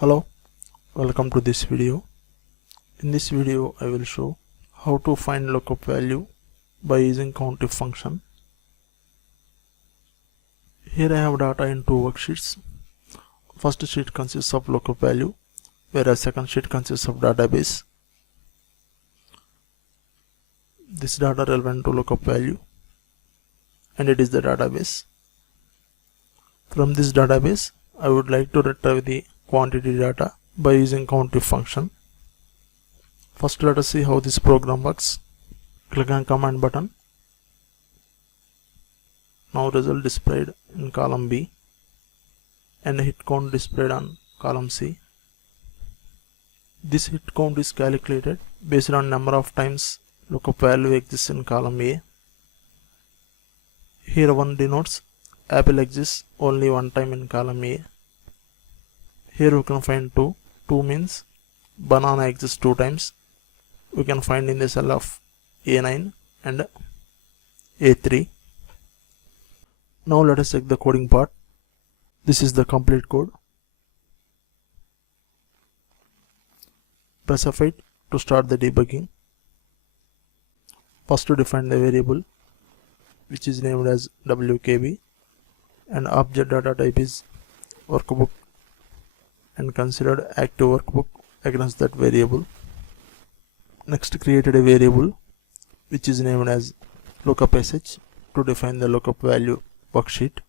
Hello, welcome to this video. In this video I will show how to find lookup value by using CountIf function. Here I have data in two worksheets. First sheet consists of lookup value, whereas second sheet consists of database. This data relevant to lookup value and it is the database. From this database I would like to retrieve the quantity data by using CountIf function. First let us see how this program works. Click on command button. Now result displayed in column B and hit count displayed on column C. This hit count is calculated based on number of times lookup value exists in column A. Here 1 denotes apple exists only one time in column A. Here we can find 2. 2 means banana exists 2 times. We can find in the cell of A9 and A3. Now let us check the coding part. This is the complete code. Press F8 to start the debugging. First to define the variable which is named as WKB and object data type is workbook and considered active workbook against that variable. Next created a variable which is named as lookup sh to define the lookup value worksheet.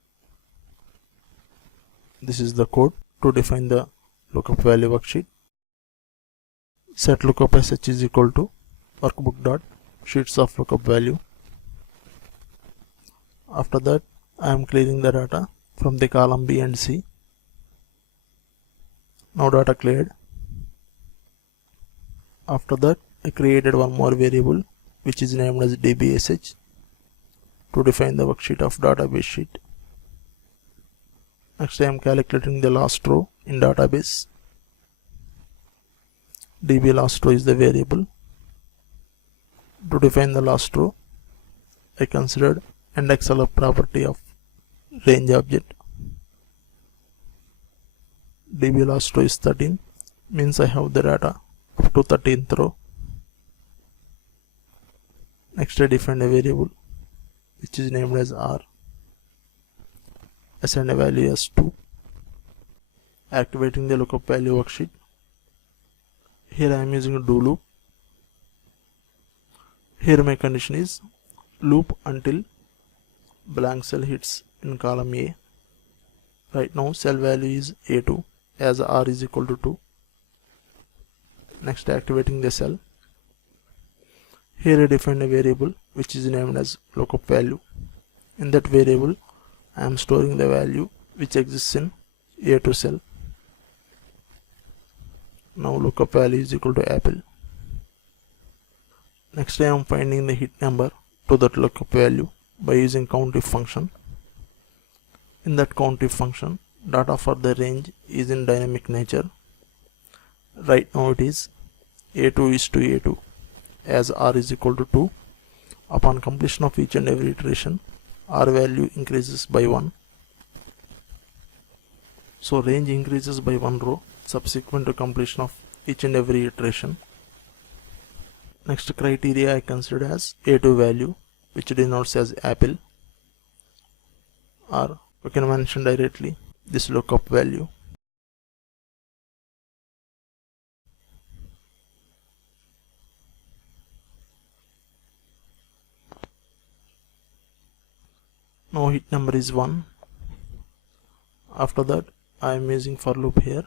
This is the code to define the lookup value worksheet. Set lookup sh is equal to workbook dot sheets of lookup value. After that I am clearing the data from the column B and C. Now data cleared. After that I created one more variable which is named as dbsh to define the worksheet of database sheet. Next I am calculating the last row in database. db last row is the variable. To define the last row I considered indexLF property of range object. db last row is 13 means I have the data up to 13th row. Next I define a variable which is named as r. Assign a value as 2. Activating the lookup value worksheet. Here I am using a do loop. Here my condition is loop until blank cell hits in column A. Right now cell value is A2 as r is equal to 2. Next activating the cell. Here I define a variable which is named as lookup value. In that variable I am storing the value which exists in A2 cell. Now lookup value is equal to apple. Next I am finding the hit number to that lookup value by using CountIf function. In that CountIf function data for the range is in dynamic nature. Right now it is A2 is to A2 as r is equal to 2. Upon completion of each and every iteration r value increases by 1. So range increases by 1 row subsequent to completion of each and every iteration. Next criteria I consider as A2 value which denotes as apple, or we can mention directly this lookup value. Now hit number is 1. After that I am using for loop here.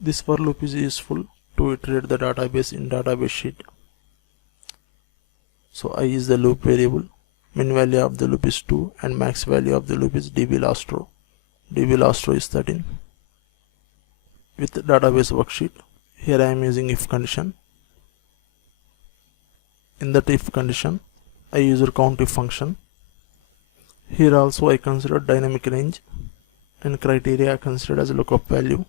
This for loop is useful to iterate the database in database sheet. So I use the loop variable. Min value of the loop is 2 and max value of the loop is db last row. db last row is 13. With the database worksheet, here I am using if condition. In that if condition I use a CountIf function. Here also I consider dynamic range and criteria considered as lookup value.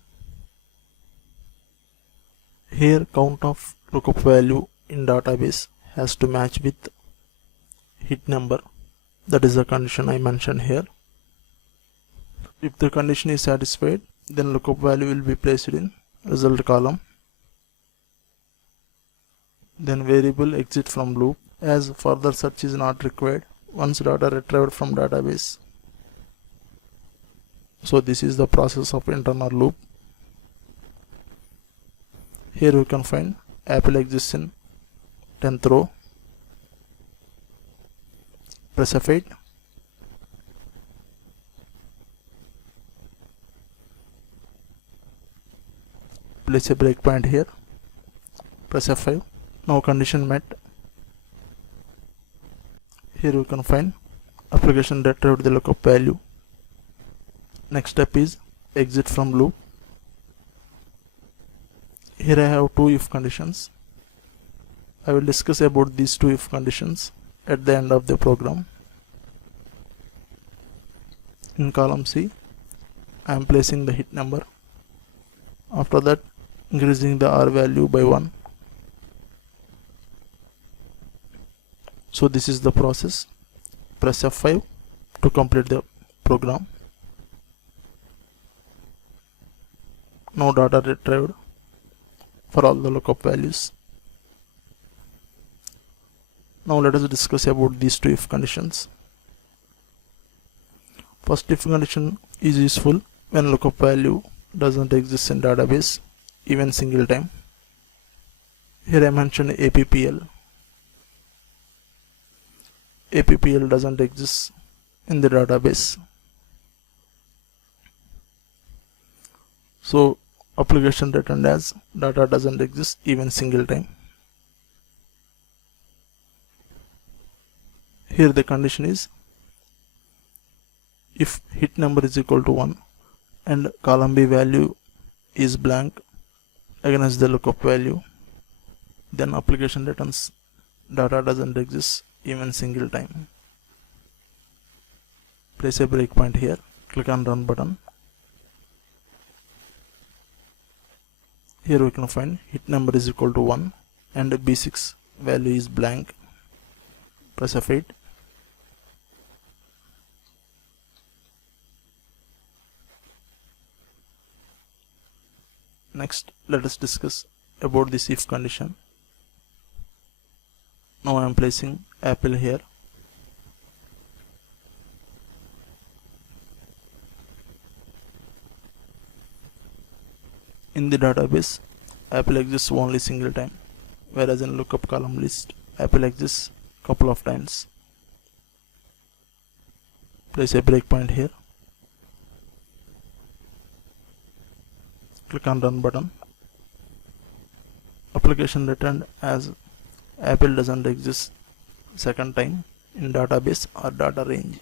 Here count of lookup value in database has to match with hit number. That is the condition I mentioned here. If the condition is satisfied, then lookup value will be placed in result column. Then variable exit from loop, as further search is not required once data retrieved from database. So this is the process of internal loop. Here we can find apple exists in 10th row. Press F8. Place a breakpoint here. Press F5. Now condition met. Here we can find application retrieved the lookup value. Next step is exit from loop. Here I have two if conditions. I will discuss about these two if conditions at the end of the program. In column C, I am placing the hit number. After that, increasing the R value by 1. So this is the process. Press F5 to complete the program. Now data retrieved for all the lookup values. Now let us discuss about these two if conditions. First if condition is useful when lookup value doesn't exist in database even single time. Here I mentioned APPL. APPL doesn't exist in the database. So application returned as data doesn't exist even single time. Here the condition is if hit number is equal to 1 and column B value is blank against the lookup value, then application returns data doesn't exist even single time. Place a breakpoint here. Click on run button. Here we can find hit number is equal to 1 and B6 value is blank. Press F8. Next, let us discuss about this if condition. Now I am placing apple here. In the database, apple exists only single time, whereas in lookup column list, apple exists couple of times. Place a breakpoint here. Click on run button. Application returned as apple doesn't exist second time in database or data range.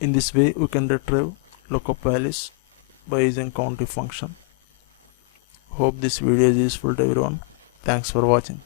In this way we can retrieve lookup values by using CountIf function. Hope this video is useful to everyone. Thanks for watching.